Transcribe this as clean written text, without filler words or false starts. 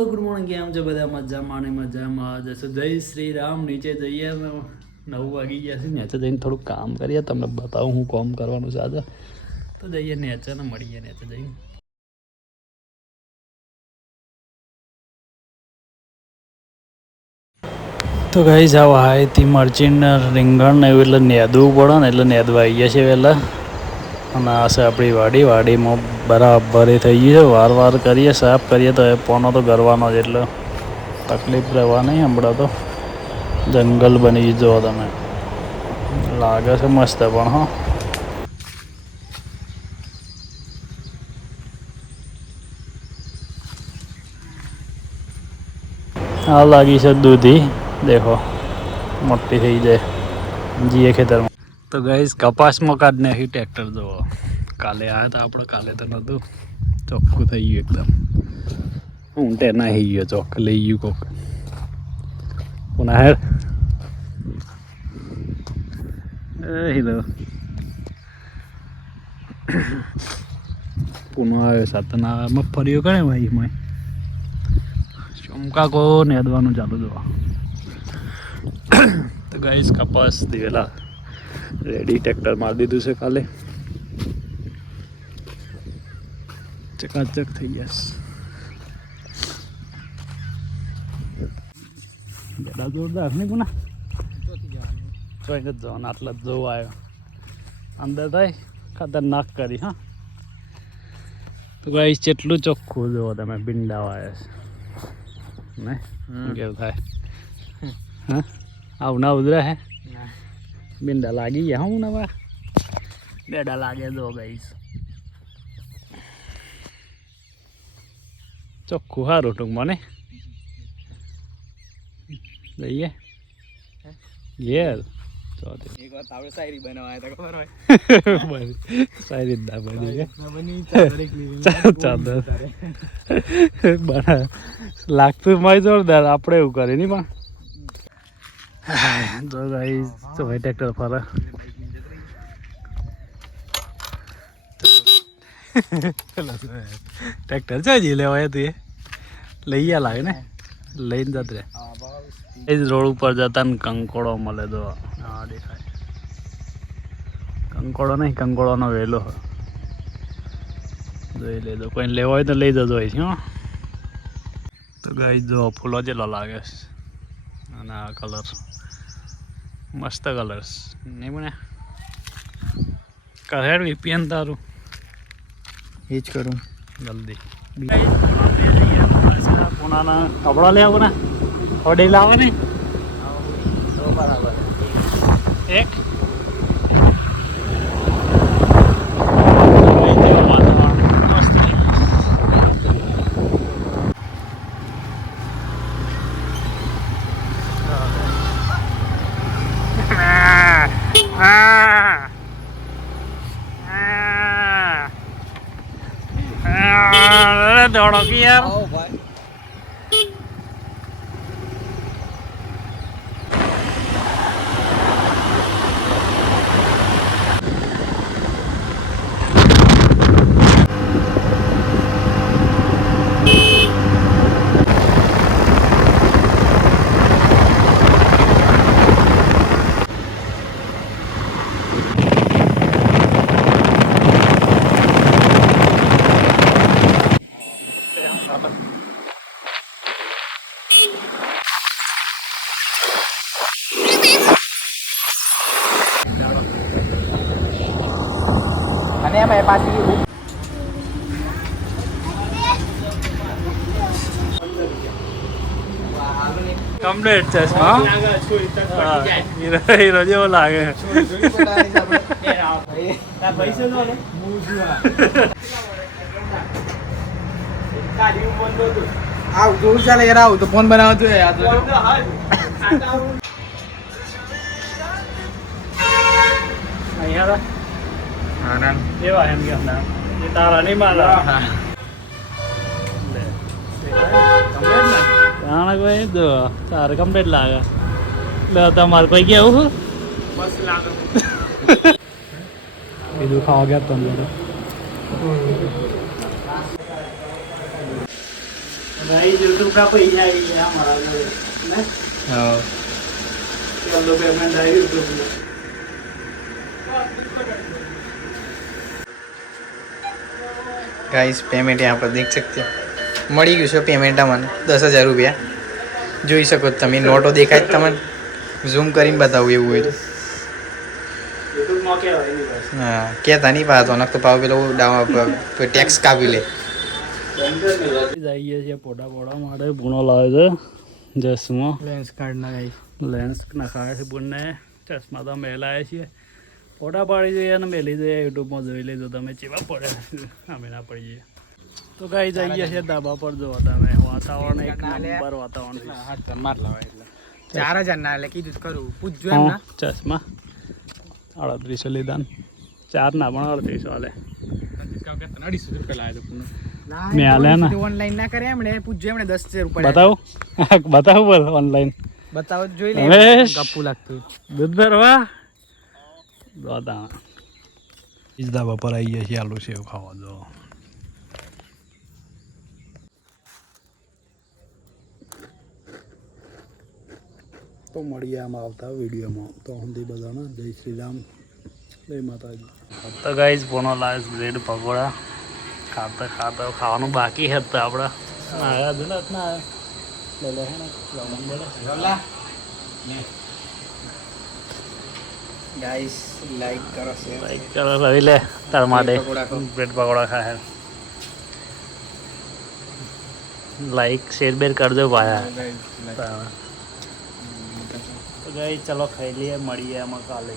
Hello good morning કેમ છો બધા મજામાં ને મજામાં જશો જય શ્રી રામ નીચે જઈએ 9 વાગી ગયા છે નેચે જઈને થોડું કામ કરીએ તમને બતાવું હું કામ કરવાનું છે આજે તો જઈએ નેચે ને મળીએ નેચે જઈને તો ગાઈસ આવા હાયથી મરચીને રીંગણ ને એવું એટલે નેદવું પડે ને એટલે નેદવા આવી ગયા છે વહેલા અને આ છે આપણી વાડીમાં બરાબર થઈ ગઈ છે વાર કરીએ સાફ કરીએ તો એ પોનો તો ગરવાનો જ એટલે તકલીફ રહેવા નહીં હમણાં તો જંગલ બની જો તમે લાગે છે મસ્ત પણ હા આ લાગી છે દૂધી દેખો મોટી થઈ જાય જીએ ખેતરમાં તો ગાઈસ કપાસમાં કાઢ નાખી ટ્રેક્ટર જુઓ કાલે આવ્યા હતા આપણે કાલે તો નહોતું ચોખ્ખું થઈ ગયું એકદમ ઊંટે નાહી ગયો ચોખ્ખ લઈ ગયું કોક પુના હેર હિલો પુનો આવ્યો સાતના મગફળીઓ કરે ભાઈ મેં ચમકા કો નેદવાનું ચાલુ જોવા તો ગાઈસ કપાસ દિવેલા રેડી ટ્રેક્ટર મારી દીધું છે કાલે ચકાચક થઈ ગયા જરા જોરદાર નહીં પુના જોઈને જ જવાનું આટલા જ જોવા આવ્યો અંદર થાય ખતરનાક કરી હા તો ગાઈસ જેટલું ચોખ્ખું જોવો તમે બિંડાવા આવ્યા છે ને કેવું થાય હા આવું ના ઉધરા હે બિંડા લાગી ગયા હું નવા બેડા લાગે જો ગાઈસ ચોખ્ખું સારું ટૂંકમાં ને જઈએ યે એક વાર આપણે શાયરી બનાવાય તો ખબર હોય શાયરી જ ના બની ચાદર બના લાગતું માય જોરદાર આપણે એવું કરે નહીં પણ તો ગાઈસ તો ભાઈ ટ્રેક્ટર ફરે ટ્રેક્ટર ચાજી લેવાય તું એ લઈ ગયા લાગે ને લઈને જત રે એ જ રોડ ઉપર જતા ને કંકોડો મળે તો હા દેખાય કંકોડો નહીં કંકોડોનો વહેલો જોઈ લેજો કોઈને લેવો હોય તો લઈ જજો અહીંથી હો તો ગાઈસ જો ફૂલો જેટલો લાગે અને આ કલર મસ્ત કલર્સ નહીં મને કહેડ વીપીએન તારું એ જ કરું જલ્દી પુનાના કપડા લે આવું ને થોડી લાવો ને બરાબર એક દોડો કે યાર અને એમાં પાછી કમ્પ્લીટ છે હીરો જેવો લાગે આવ દૂર ચાલે યાર આવ તો ફોન બનાવતો અહીંયા એવા એમ કે તારા નહીં મારા ભાઈ જો તારે કમ્પ્લીટ લાગે એટલે તમારે કોઈ કેવું બસ લાગે બીજું ખાવા ગયા તમે गाइस यूट्यूब का पैसा आई है हमारा ना। हाँ चलो पेमेंट आई यूट्यूब में। गाइस पेमेंट यहाँ पर देख सकते हो મળી ગયું છે પેમેન્ટ મને 10,000 રૂપિયા જોઈ શકો તમે નોટો દેખાય જ તમને ઝૂમ કરીને બતાવું એવું હોય તો यूट्यूब में क्या है नहीं बस હા કહેતા નહીં પાતો નક તો પાવ પેલો ટેક્સ કાપી લે जाइए ये पोड़ा पोड़ा मारे बुनो लाए છે જસમાં લેન્સ કાર્ડ ના ગાઈસ લેન્સ નખાયા છે બુનને ચશ્મા તો મેલાયા છીએ ફોટા પાડી જોઈએ અને મેલી જોઈએ યુટ્યુબમાં જોઈ લેજો તમે ચેવા પડે અમે ના પડીએ તો ગાઈ જઈએ છીએ ધાબા પર જો તમે વાતાવરણ એક નંબર વાતાવરણ છે. હાથ તો માર લાવા એટલે 4,000 ના એટલે કીધું તો ખરું પૂછજો એમ હા, ના ચશ્મા 3800 લીધા ને 4 ના પણ 3800 હાલે 250 રૂપિયા લાવ્યો પૂનો મેં આલ્યા ને ઓનલાઈન ના કરે એમણે પૂછજો એમણે 10,000 રૂપિયા બતાવું બતાવું બોલ ઓનલાઈન બતાવો તો જોઈ લે રમેશ. ગપ્પુ લાગતું દૂધ ભરવા દોતા ઇસ ધાબા પર આવીએ છીએ આલુ સેવ ખાવા જો તો મળીએ આમ આવતા વિડીયોમાં તો સુધી બધાને જય શ્રી રામ જય માતાજી તો ગાઈઝ બોનો લાઈસ બ્રેડ પકોડા ખાતા ખાવાનું બાકી છે તો આપણે આવ્યા જ નથી ના લે લે હે ને લવણ બોલે રોલા ગાઈસ લાઈક કરો શેર લાઈક કરો રવિ લે તાર માટે પકોડા ખાઓ. બ્રેડ પકોડા ખાય લાઈક શેર બેર કરજો ભાઈ તો ગાઈઝ ચલો ખાઈ લઈએ મળીએ આમાં કાલે